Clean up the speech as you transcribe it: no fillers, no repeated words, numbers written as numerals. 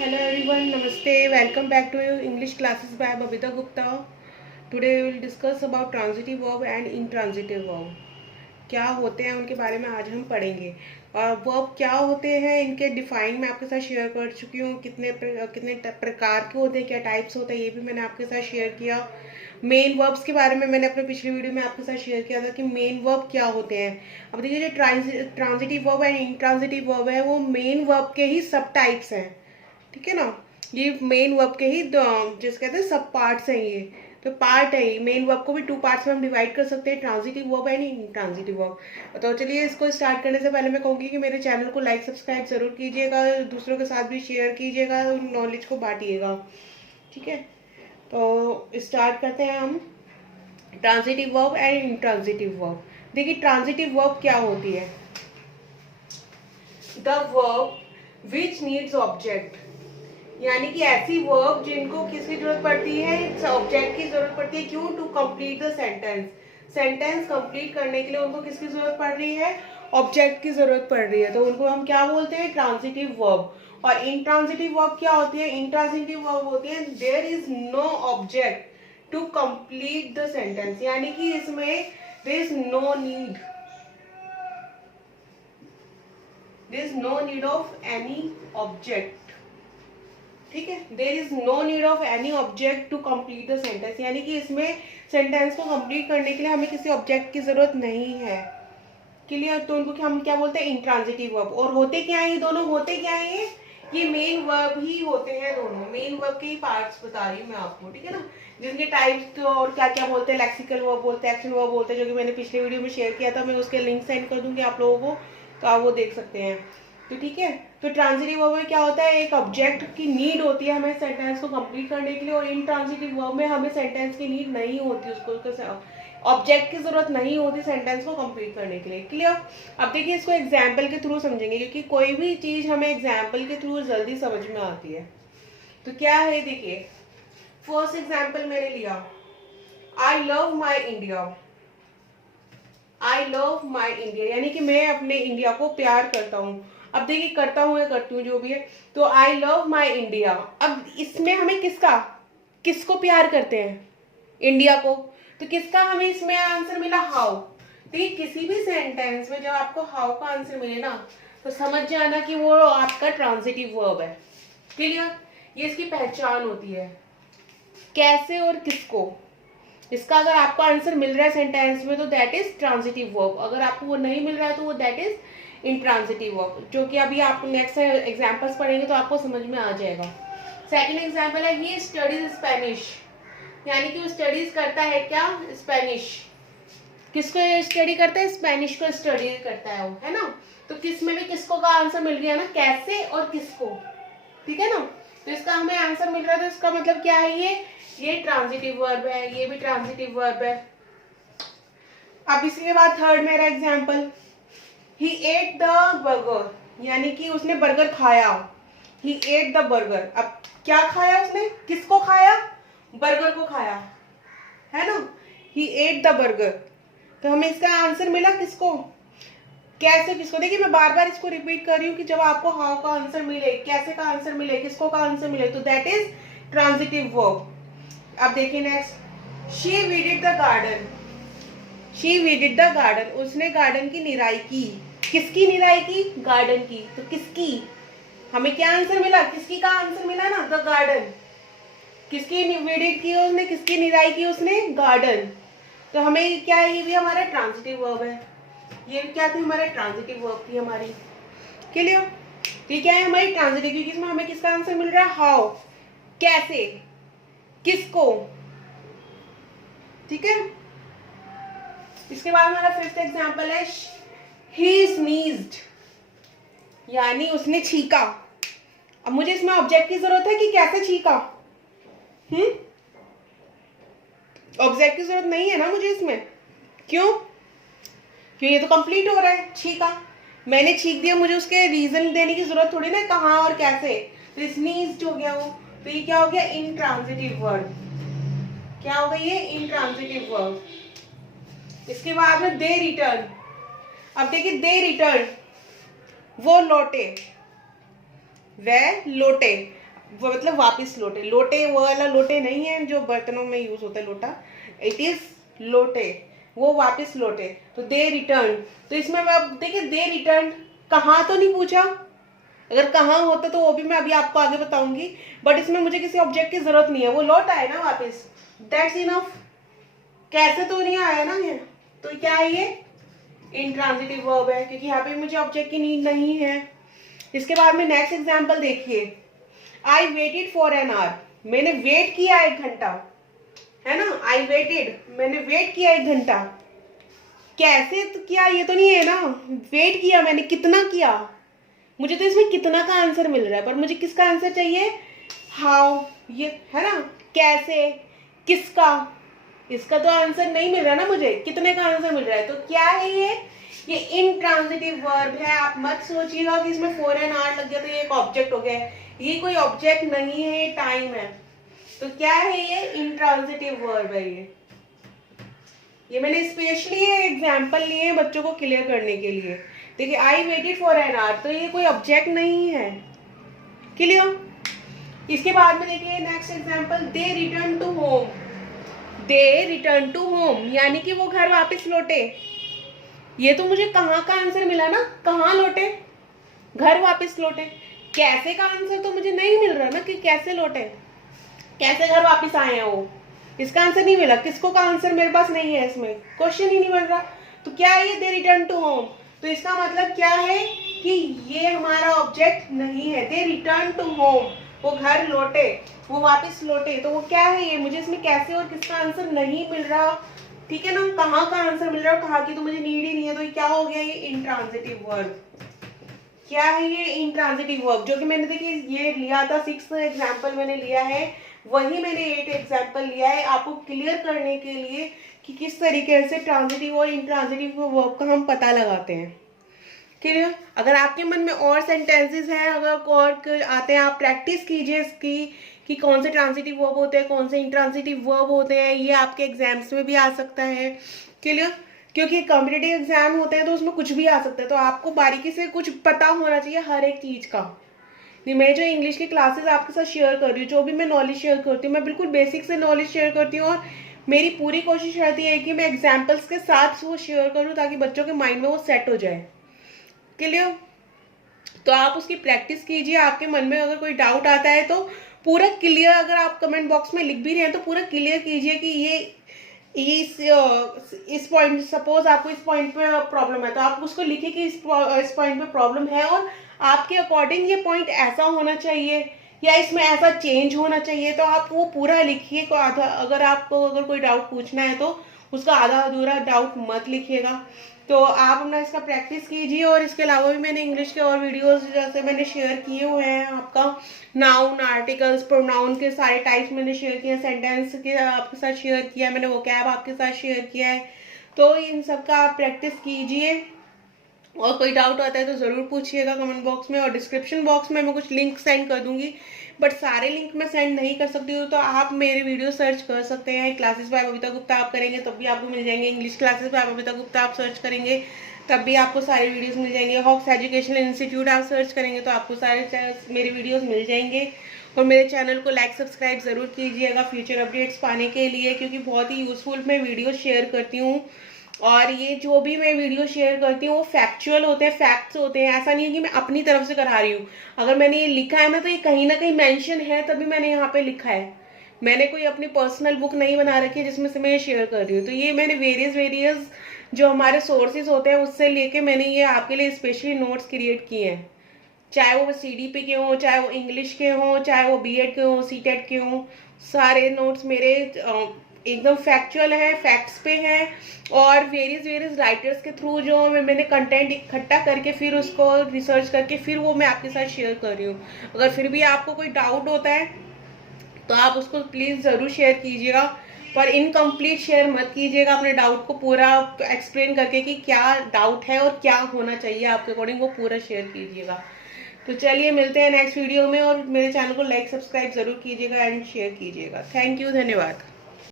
Hello everyone, Namaste. Welcome back to English classes by Babita Gupta. Today we will discuss about transitive verb and intransitive verb. क्या होते हैं उनके बारे में आज हम पढ़ेंगे। और वर्ब क्या होते हैं इनके डिफाइन मैं आपके साथ शेयर कर चुकी हूँ। कितने प्रकार के होते हैं, क्या टाइप्स होते हैं, ये भी मैंने आपके साथ शेयर किया। मेन वर्ब्स के बारे में मैंने अपने पिछले वीडियो में आपके साथ शेयर किया था कि मेन वर्ब क्या होते हैं। अब देखिए जो transitive verb and intransitive verb है वो मेन वर्ब के ही सब टाइप्स हैं, ठीक है ना। ये मेन वर्ब के ही जिस कहते हैं सब पार्ट्स हैं, ये तो पार्ट है। मेन वर्ब को भी टू पार्ट्स में हम डिवाइड कर सकते हैं, transitive verb and intransitive verb. तो चलिए इसको स्टार्ट करने से पहले मैं कहूँगी कि मेरे चैनल को लाइक सब्सक्राइब जरूर कीजिएगा, दूसरों के साथ भी शेयर कीजिएगा, नॉलेज को बांटिएगा, ठीक है। तो स्टार्ट करते हैं हम transitive verb and intransitive verb. देखिए ट्रांजिटिव वर्ब क्या होती है। The verb which needs object, यानी कि ऐसी वर्ब जिनको किसकी जरूरत पड़ती है, ऑब्जेक्ट की जरूरत पड़ती है। क्यों? To complete the sentence, sentence complete करने के लिए उनको किसकी जरूरत पड़ रही है, ऑब्जेक्ट की जरूरत पड़ रही है। तो उनको हम क्या बोलते हैं, ट्रांजिटिव वर्ब। और इंट्रांजिटिव वर्ब क्या होती है, इंट्रांजिटिव वर्ब होती है there is no object to complete the sentence, यानी कि इसमें there is no need, there is no need of any object, ठीक है। There is no need of any object to complete the sentence, यानी कि इसमें सेंटेंस को complete करने के लिए हमें किसी ऑब्जेक्ट की जरूरत नहीं है। क्लियर? तो उनको हम क्या बोलते हैं, इंट्रांजिटिव वर्ब। और होते क्या है, दोनों होते क्या है, ये मेन वर्ब ही होते हैं, दोनों मेन वर्ब के ही पार्ट्स बता रही हूँ मैं आपको, ठीक है ना। जिनके टाइप्स तो और क्या क्या बोलते हैं, लेक्सिकल वर्ब बोलते हैं, एक्शन वर्ब बोलते हैं, जो कि मैंने पिछले वीडियो में शेयर किया था। मैं उसके लिंक सेंड कर दूंगी आप लोगों को, तो आप वो देख सकते हैं। तो ठीक है, तो ट्रांजिटिव वर्ब में क्या होता है, एक ऑब्जेक्ट की नीड होती है हमें सेंटेंस को कंप्लीट करने के लिए। और इंट्रांजिटिव वर्ब में हमें सेंटेंस की नीड नहीं होती, उसको ऑब्जेक्ट की जरूरत नहीं होती सेंटेंस को कंप्लीट करने के लिए। क्लियर? अब देखिए इसको एग्जाम्पल के थ्रू समझेंगे, क्योंकि कोई भी चीज हमें एग्जाम्पल के थ्रू जल्दी समझ में आती है। तो क्या है, देखिए फर्स्ट एग्जाम्पल मैंने लिया, I love my India. I love my India यानी कि मैं अपने इंडिया को प्यार करता हूँ। अब देखिए करता हूँ या करती हूँ जो भी है, तो आई लव माई इंडिया। अब इसमें हमें किसको प्यार करते हैं, इंडिया को। तो किसका हमें इसमें आंसर मिला, हाउ। तो ये किसी भी सेंटेंस में जब आपको हाउ का आंसर मिले ना, तो समझ जाना कि वो आपका ट्रांजिटिव वर्ब है। क्लियर? ये इसकी पहचान होती है, कैसे और किसको। इसका अगर आपको आंसर मिल रहा है सेंटेंस में तो दैट इज ट्रांजिटिव वर्ब, अगर आपको वो नहीं मिल रहा है तो वो दैट इज इंट्रांजिटिव वर्ब, जो कि अभी आप नेक्स्ट एग्जांपल्स पढ़ेंगे तो आपको समझ में आ जाएगा। सेकंड एग्जांपल है, ही स्टडीज स्पेनिश, यानी कि वो स्टडीज करता है क्या, स्पेनिश। किसको स्टडी करता है, स्पेनिश को स्टडी करता है वो, है ना। तो किस में भी किसको का आंसर मिल गया ना, कैसे और किसको, ठीक है ना। तो इसका हमें आंसर मिल रहा है, तो इसका मतलब क्या है, ये ट्रांजिटिव वर्ब है, ये भी ट्रांजिटिव वर्ब है। अब इसके बाद थर्ड मेरा example, he at the burger, यानी कि उसने बर्गर खाया। ही एट द बर्गर, अब क्या खाया उसने, किसको खाया, बर्गर को खाया, है ना। ही एट द बर्गर, तो हमें इसका आंसर मिला किसको, कैसे किसको। देखिए मैं बार बार इसको रिपीट कर रही हूँ कि जब आपको हाउ का आंसर मिले, कैसे का आंसर मिले, किसको का आंसर मिले, तो दैट इज ट्रांजिटिव वर्ब। अब देखिए next, she visited the garden. She visited the garden, उसने गार्डन की निराई की। किसकी निराई की, गार्डन की। तो किसकी, हमें क्या आंसर मिला, किसकी का आंसर मिला ना, द गार्डन। किसकी विजिट की उसने, किसकी निराई की उसने, गार्डन। तो हमें क्या है, ये भी हमारा ट्रांजिटिव वर्ब है। ये क्या थी, हमारा ट्रांजिटिव वर्ब थी हमारी। क्लियर? तो ये क्या है, हमारी ट्रांजिटिव, क्योंकि इसमें हमें किसका आंसर मिल रहा है, हाउ, कैसे, किसको, ठीक है। इसके बाद हमारा फिफ्थ एग्जांपल है, ही स्नीज्ड, यानी उसने छींका। अब मुझे इसमें ऑब्जेक्ट की जरूरत है कि कैसे छींका, ऑब्जेक्ट की जरूरत नहीं है ना मुझे इसमें। क्यों? क्यों, ये तो कंप्लीट हो रहा है, छींका, मैंने छींक दिया, मुझे उसके रीजन देने की जरूरत थोड़ी ना, कहाँ और कैसे। तो स्नीज्ड हो गया वो, तो ये क्या हो गया, इंट्रांजिटिव वर्ब। क्या हो गया, ये इंट्रांजिटिव वर्ब। इसके बाद में दे रिटर्न। अब देखिए दे रिटर्न, वो लौटे, वह लौटे। वो मतलब वापस लौटे, लोटे वो वाला लोटे नहीं है जो बर्तनों में यूज होता है लोटा, इट इज लोटे, वो वापस लौटे। तो दे रिटर्न, तो इसमें मैं अब देखिए दे रिटर्न, कहाँ तो नहीं पूछा, अगर कहाँ होता तो वो भी मैं अभी आपको आगे बताऊंगी, बट इसमें मुझे किसी ऑब्जेक्ट की जरूरत नहीं है, वो लौट आए ना वापस, दैट्स इनफ। कैसे तो नहीं आया ना ये, तो क्या है ये इंट्रांजिटिव वर्ब है, क्योंकि यहाँ पे मुझे ऑब्जेक्ट की नीड नहीं है। इसके बाद में नेक्स्ट एग्जाम्पल देखिए, I waited for an hour, मैंने वेट किया 1 घंटा, है ना, आई वेटेड, मैंने वेट किया 1 घंटा। कैसे तो किया ये तो नहीं है ना, वेट किया मैंने, कितना किया, मुझे तो इसमें कितना का आंसर मिल रहा है, पर मुझे किसका आंसर चाहिए, हाउ, ये है ना, कैसे, किसका, इसका तो आंसर नहीं मिल रहा ना मुझे, कितने का आंसर मिल रहा है। तो क्या है ये इंट्रांजिटिव वर्ब है। आप मत सोचिएगा कि इसमें फॉर एन आवर लग गया तो ये एक ऑब्जेक्ट हो गया, ये कोई ऑब्जेक्ट नहीं है, ये टाइम है। तो क्या है ये इंट्रांजिटिव वर्ब है। ये मैंने स्पेशली एग्जाम्पल लिए हैं बच्चों को क्लियर करने के लिए। देखिए I waited for an hour, तो ये कोई ऑब्जेक्ट नहीं है, क्लियर। इसके बाद में देखिए next example, they return to home, they return to home यानी कि वो घर वापस लौटे। ये तो मुझे कहाँ का आंसर मिला ना, कहाँ लौटे, घर वापस लौटे। कैसे का आंसर तो मुझे नहीं मिल रहा ना कि कैसे लौटे, कैसे घर वापस आए हैं वो, इसका आंसर नहीं मिला। किसको का आंसर मेरे पास नहीं है, इसमें क्वेश्चन ही नहीं बन रहा। तो क्या है ये दे रिटर्न टू होम, तो इसका मतलब क्या है कि ये हमारा ऑब्जेक्ट नहीं है। दे रिटर्न टू होम, वो घर लौटे, वो वापस लौटे, तो वो क्या है ये, मुझे इसमें कैसे और किसका आंसर नहीं मिल रहा, ठीक है ना, कहाँ का आंसर मिल रहा है, कहाँ की तो मुझे नीड ही नहीं है। तो ये क्या हो गया, ये इंट्रांजिटिव वर्ब। क्या है ये इंट्रांजिटिव वर्ब, जो कि मैंने देखिए ये लिया था 6 एग्जाम्पल मैंने लिया है, वही मैंने 8 एग्जाम्पल लिया है आपको क्लियर करने के लिए कि किस तरीके से ट्रांजिटिव और इंट्रांजिटिव वर्ब का हम पता लगाते हैं, क्लियर। अगर आपके मन में और सेंटेंसेस हैं, अगर और आते हैं, आप प्रैक्टिस कीजिए इसकी कि कौन से ट्रांजिटिव वर्ब होते हैं, कौन से इंट्रांजिटिव वर्ब होते हैं, ये आपके एग्जाम्स में भी आ सकता है, क्लियर। क्योंकि कॉम्पिटिटिव एग्जाम होते हैं तो उसमें कुछ भी आ सकता है, तो आपको बारीकी से कुछ पता होना चाहिए हर एक चीज़ का। नहीं, मैं जो इंग्लिश की क्लासेस आपके साथ शेयर कर रही हूँ, जो भी मैं नॉलेज शेयर करती हूँ, मैं बिल्कुल बेसिक से नॉलेज शेयर करती हूँ, और मेरी पूरी कोशिश रहती है कि मैं एग्जाम्पल्स के साथ वो शेयर करूँ ताकि बच्चों के माइंड में वो सेट हो जाए, क्लियर। तो आप उसकी प्रैक्टिस कीजिए। आपके मन में अगर कोई डाउट आता है तो पूरा क्लियर, अगर आप कमेंट बॉक्स में लिख भी रहे हैं तो पूरा क्लियर कीजिए कि ये इस पॉइंट, सपोज आपको इस पॉइंट पे प्रॉब्लम है तो आप उसको लिखिए कि इस पॉइंट पे प्रॉब्लम है और आपके अकॉर्डिंग ये पॉइंट ऐसा होना चाहिए या इसमें ऐसा चेंज होना चाहिए, तो आप वो पूरा लिखिए। आधा, अगर आपको अगर कोई डाउट पूछना है तो उसका आधा अधूरा डाउट मत लिखिएगा। तो आप अपना इसका प्रैक्टिस कीजिए। और इसके अलावा भी मैंने इंग्लिश के और वीडियोस जैसे मैंने शेयर किए हुए हैं, आपका नाउन, आर्टिकल्स, प्रोनाउन के सारे टाइप्स मैंने शेयर किए हैं, सेंटेंस के आपके साथ शेयर किया है मैंने, वोकैब आपके साथ शेयर किया है। तो इन सब का आप प्रैक्टिस कीजिए और कोई डाउट आता है तो ज़रूर पूछिएगा कमेंट बॉक्स में, और डिस्क्रिप्शन बॉक्स में मैं कुछ लिंक सेंड कर दूंगी, बट सारे लिंक मैं सेंड नहीं कर सकती हूँ। तो आप मेरे वीडियो सर्च कर सकते हैं, क्लासेस बाय बबीता गुप्ता आप करेंगे तब भी आपको मिल जाएंगे, English classes bye Babita Gupta आप सर्च करेंगे तब भी आपको सारे वीडियोस मिल जाएंगे, हॉक्स एजुकेशनल इंस्टीट्यूट आप सर्च करेंगे तो आपको सारे मेरे वीडियोस मिल जाएंगे। और मेरे चैनल को लाइक सब्सक्राइब ज़रूर कीजिएगा फ्यूचर अपडेट्स पाने के लिए, क्योंकि बहुत ही यूज़फुल मैं वीडियो शेयर करती हूँ। और ये जो भी मैं वीडियो शेयर करती हूँ वो फैक्चुअल होते हैं, फैक्ट्स होते हैं, ऐसा नहीं है कि मैं अपनी तरफ से करा रही हूँ। अगर मैंने ये लिखा है ना तो ये ना कहीं मेंशन है तभी मैंने यहाँ पे लिखा है, मैंने कोई अपनी पर्सनल बुक नहीं बना रखी है जिसमें से मैं ये शेयर कर रही हूँ। तो ये मैंने वेरियस जो हमारे सोर्सेज होते हैं उससे लेके मैंने ये आपके लिए स्पेशली नोट्स क्रिएट किए हैं, चाहे वो CDP के हों, चाहे वो इंग्लिश के हों, चाहे वो BEd के हों, CTET के हों, सारे नोट्स मेरे एकदम फैक्चुअल है, फैक्ट्स पे हैं। और वेरियस राइटर्स के थ्रू जो मैंने कंटेंट इकट्ठा करके फिर उसको रिसर्च करके फिर वो मैं आपके साथ शेयर कर रही हूँ। अगर फिर भी आपको कोई डाउट होता है तो आप उसको प्लीज़ ज़रूर शेयर कीजिएगा, पर इनकम्प्लीट शेयर मत कीजिएगा। अपने डाउट को पूरा एक्सप्लेन करके कि क्या डाउट है और क्या होना चाहिए आपके अकॉर्डिंग, वो पूरा शेयर कीजिएगा। तो चलिए मिलते हैं नेक्स्ट वीडियो में, और मेरे चैनल को लाइक सब्सक्राइब ज़रूर कीजिएगा एंड शेयर कीजिएगा। थैंक यू, धन्यवाद।